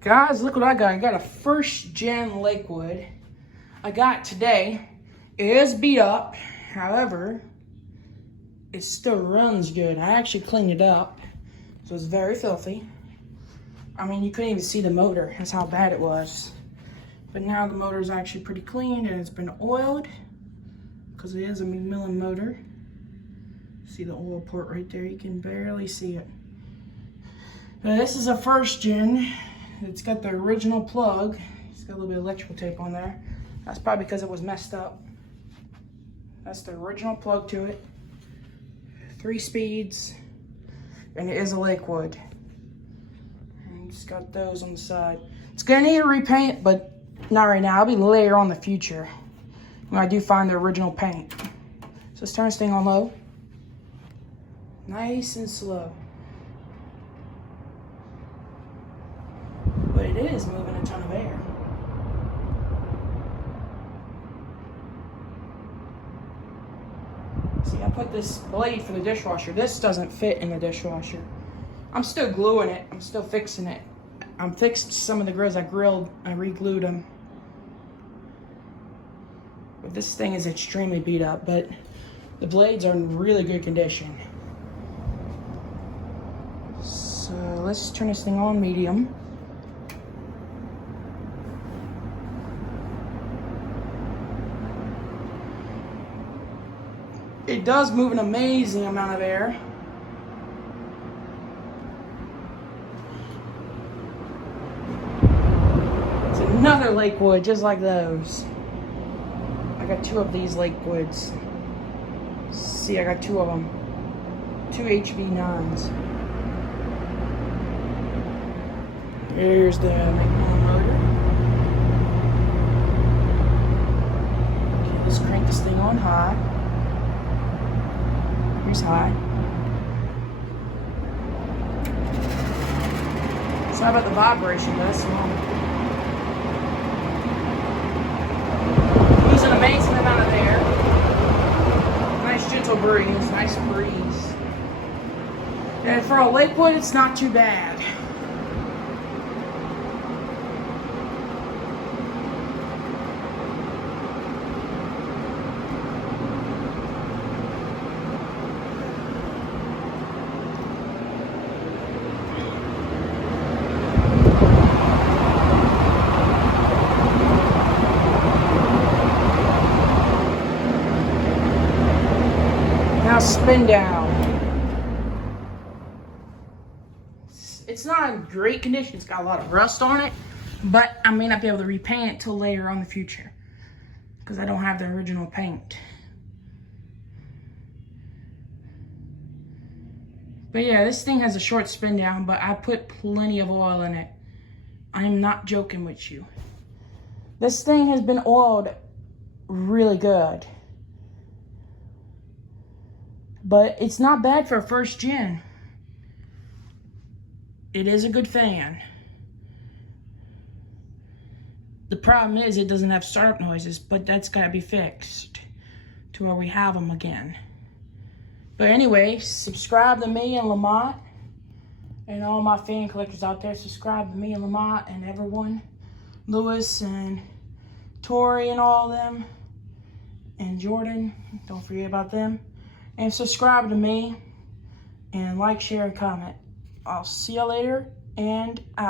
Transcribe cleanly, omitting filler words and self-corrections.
Guys, look what I got. I got a first gen Lakewood. I got today. It is beat up. However, it still runs good. I actually cleaned it up. So it's very filthy. I mean, you couldn't even see the motor. That's how bad it was. But now the motor is actually pretty clean and it's been oiled because it is a McMillan motor. See the oil port right there? You can barely see it. Now, this is a first gen. It's got the original plug. It's got a little bit of electrical tape on there. That's probably because it was messed up. That's the original plug to it. 3 speeds. And it is a Lakewood. And it's got those on the side. It's gonna need a repaint, but not right now. I'll be later on in the future when I do find the original paint. So let's turn this thing on low. Nice and slow. But it is moving a ton of air. See, I put this blade for the dishwasher. This doesn't fit in the dishwasher. I'm still gluing it. I'm still fixing it. I fixed some of the grills I grilled. I re-glued them. But this thing is extremely beat up, but the blades are in really good condition. So let's turn this thing on medium. It does move an amazing amount of air. It's another Lakewood just like those. I got 2 of these Lakewoods. See, I got 2 of them. 2 HV9s. Here's the McMillan motor. Okay, let's crank this thing on high. Here's high. So how about the vibration? That's long. Use an amazing amount of air. Nice gentle breeze, nice breeze. And for a Lakewood, it's not too bad. Now spin down. It's not in great condition. It's got a lot of rust on it, but I may not be able to repaint it till later on in the future because I don't have the original paint. But yeah, this thing has a short spin down, but I put plenty of oil in it. I am not joking with you. This thing has been oiled really good. But it's not bad for a first gen. It is a good fan. The problem is it doesn't have startup noises, but that's got to be fixed to where we have them again. But anyway, subscribe to me and Lamont and all my fan collectors out there. Subscribe to me and Lamont and everyone. Lewis and Tori and all of them. And Jordan. Don't forget about them. And subscribe to me, and like, share, and comment. I'll see you later, and out.